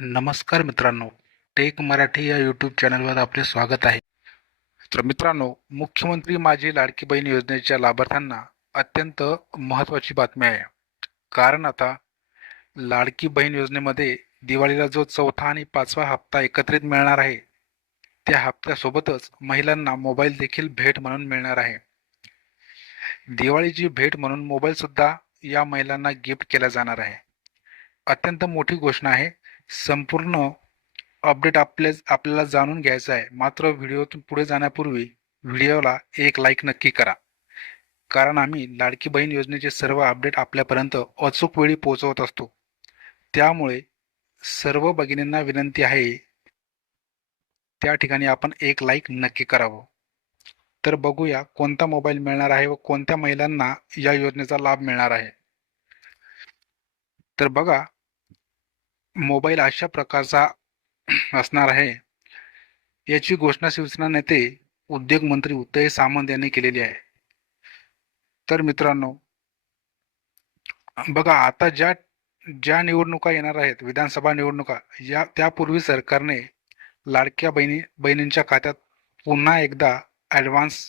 नमस्कार मित्रांनो, टेक मराठी या यूट्यूब चॅनलवर आपले स्वागत आहे. तर मित्रांनो, मुख्यमंत्री माझी लाडकी बहीण योजनेच्या लाभार्थ्यांना अत्यंत महत्त्वाची बातमी आहे. कारण आता लाडकी बहीण योजनेमध्ये दिवाळीला जो चौथा आणि पाचवा हप्ता एकत्रित मिळणार आहे, त्या हप्त्यासोबतच महिलांना मोबाईल देखील भेट म्हणून मिळणार आहे. दिवाळीची भेट म्हणून मोबाईल सुद्धा या महिलांना गिफ्ट केला जाणार आहे. अत्यंत मोठी घोषणा आहे. संपूर्ण अपडेट आपल्याला जाणून घ्यायचं आहे. मात्र व्हिडिओतून पुढे जाण्यापूर्वी व्हिडिओला एक लाईक नक्की करा. कारण आम्ही लाडकी बहीण योजनेचे सर्व अपडेट आपल्यापर्यंत अचूक वेळी पोहोचवत असतो. त्यामुळे सर्व भगिनींना विनंती आहे, त्या ठिकाणी आपण एक लाईक नक्की करावं. तर बघूया कोणता मोबाईल मिळणार आहे व कोणत्या महिलांना या योजनेचा लाभ मिळणार आहे. तर बघा, मोबाईल अशा प्रकारचा असणार आहे. याची घोषणा शिवसेना नेते उद्योग मंत्री उदय सामंत यांनी केलेली आहे. तर मित्रांनो, बघा, आता ज्या ज्या निवडणुका येणार आहेत, विधानसभा निवडणुका, त्यापूर्वी सरकारने लाडक्या बहिणींच्या खात्यात पुन्हा एकदा ॲडव्हान्स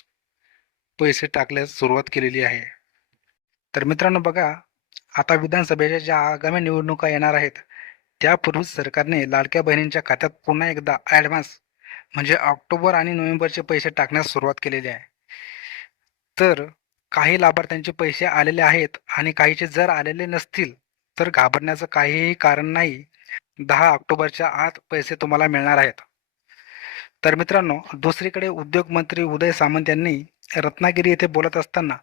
पैसे टाकण्यास सुरुवात केलेली आहे. तर मित्रांनो बघा, आता विधानसभेच्या ज्या आगामी निवडणुका येणार आहेत, त्यापूर्वी सरकारने लाडक्या बहिणींच्या खात्यात पुन्हा एकदा ॲडव्हान्स म्हणजे ऑक्टोबर आणि नोव्हेंबरचे पैसे टाकण्यास सुरुवात केलेली आहे. तर काही लाभार्थ्यांचे पैसे आलेले आहेत आणि काहीचे जर आलेले नसतील तर घाबरण्याचं काहीही कारण नाही. 10 ऑक्टोबरच्या आत पैसे तुम्हाला मिळणार आहेत. तर मित्रांनो, दुसरीकडे उद्योगमंत्री उदय सामंत यांनी रत्नागिरी येथे बोलत असताना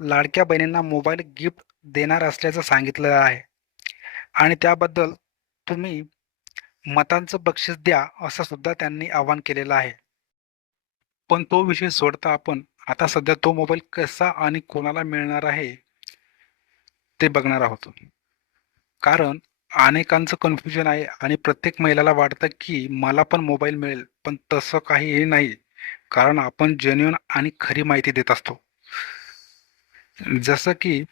लाडक्या बहिणींना मोबाईल गिफ्ट देणार असल्याचं सांगितलं आहे आणि त्याबद्दल तुम्ही मतांचं बक्षीस द्या असं सुद्धा त्यांनी आवाहन केलेलं आहे. पण तो विषय सोडता आपण आता सध्या तो मोबाईल कसा आणि कोणाला मिळणार आहे ते बघणार आहोत. कारण अनेकांचं कन्फ्युजन आहे आणि प्रत्येक महिलाला वाटतं की मला पण मोबाईल मिळेल, पण तसं काहीही नाही. कारण आपण जेन्युइन आणि खरी माहिती देत असतो. जसं की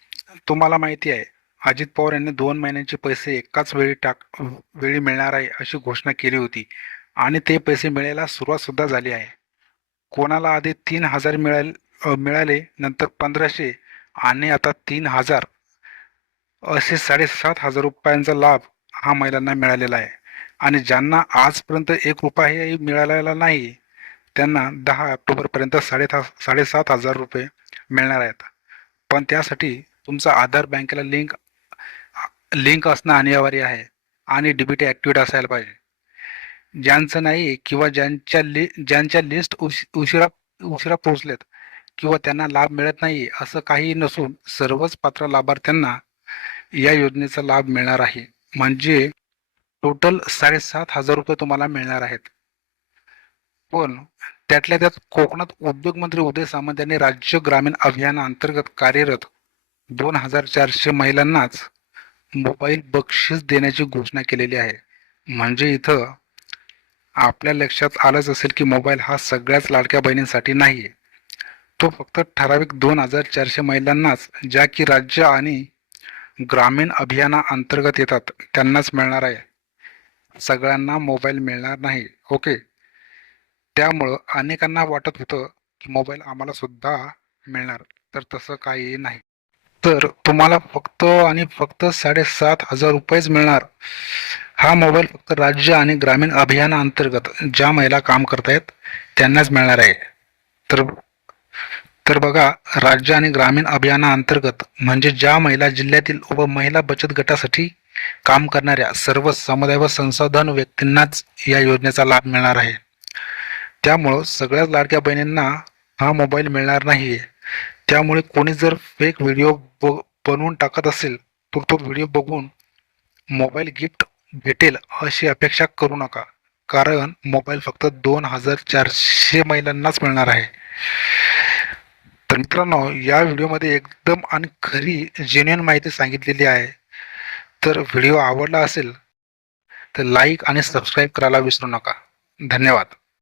तुम्हाला माहिती आहे, अजित पवार यांनी 2 महिन्यांचे पैसे एकाच वेळी मिळणार आहे अशी घोषणा केली होती आणि ते पैसे मिळायला सुरुवात सुद्धा झाली आहे. कोणाला आधी 3,000 मिळाले, नंतर 1,500 आणि आता 3,000 असे 7,500 रुपयांचा लाभ हा महिलांना मिळालेला आहे. आणि ज्यांना आजपर्यंत ₹1ही मिळालेला नाही, त्यांना 10 ऑक्टोबरपर्यंत 7,500 रुपये मिळणार आहेत. पण त्यासाठी तुमचा आधार बँकेला लिंक असणं अनिवार्य आहे आणि डीबीटी ॲक्टिव्हेट असायला पाहिजे. ज्यांचं नाही किंवा ज्यांच्या लिस्ट उशिरा उशिरा पोहोचलेत किंवा त्यांना लाभ मिळत नाही असं काही नसून सर्वच पात्र लाभार्थ्यांना या योजनेचा लाभ मिळणार आहे. म्हणजे टोटल 7,500 रुपये तुम्हाला मिळणार आहेत. पण त्यातल्या त्यात कोकणात उद्योगमंत्री उदय सामंत यांनी राज्य ग्रामीण अभियानाअंतर्गत कार्यरत 2,400 महिलांनाच मोबाईल बक्षीस देण्याची घोषणा केलेली आहे. म्हणजे इथं आपल्या लक्षात आलंच असेल की मोबाईल हा सगळ्याच लाडक्या बहिणींसाठी नाही आहे. तो फक्त ठराविक 2,400 महिलांनाच, ज्या की राज्य आणि ग्रामीण अभियानाअंतर्गत येतात, त्यांनाच मिळणार आहे. सगळ्यांना मोबाईल मिळणार नाही. ओके. त्यामुळं अनेकांना वाटत होतं की मोबाईल आम्हाला सुद्धा मिळणार, तर तसं काही नाही. तर तुम्हाला फक्त आणि फक्त 7,500 रुपयेच मिळणार. हा मोबाईल फक्त राज्य आणि ग्रामीण अभियानाअंतर्गत ज्या महिला काम करतायत त्यांनाच मिळणार आहे. तर तर बघा, राज्य आणि ग्रामीण अभियानाअंतर्गत म्हणजे ज्या महिला जिल्ह्यातील व महिला बचत गटासाठी काम करणाऱ्या सर्व समुदाय व संसाधन व्यक्तींनाच या योजनेचा लाभ मिळणार आहे. त्यामुळं सगळ्याच लाडक्या बहिणींना हा मोबाईल मिळणार नाही. त्यामुळे कोणी जर फेक व्हिडिओ बनवून टाकत असेल तर तो व्हिडिओ बघून मोबाईल गिफ्ट भेटेल अशी अपेक्षा करू नका. कारण मोबाईल फक्त 2,400 महिलांनाच मिळणार आहे. तर मित्रांनो, या व्हिडिओमध्ये एकदम आणि खरी जेन्युइन माहिती सांगितलेली आहे. तर व्हिडिओ आवडला असेल तर लाईक आणि सबस्क्राईब करायला विसरू नका. धन्यवाद.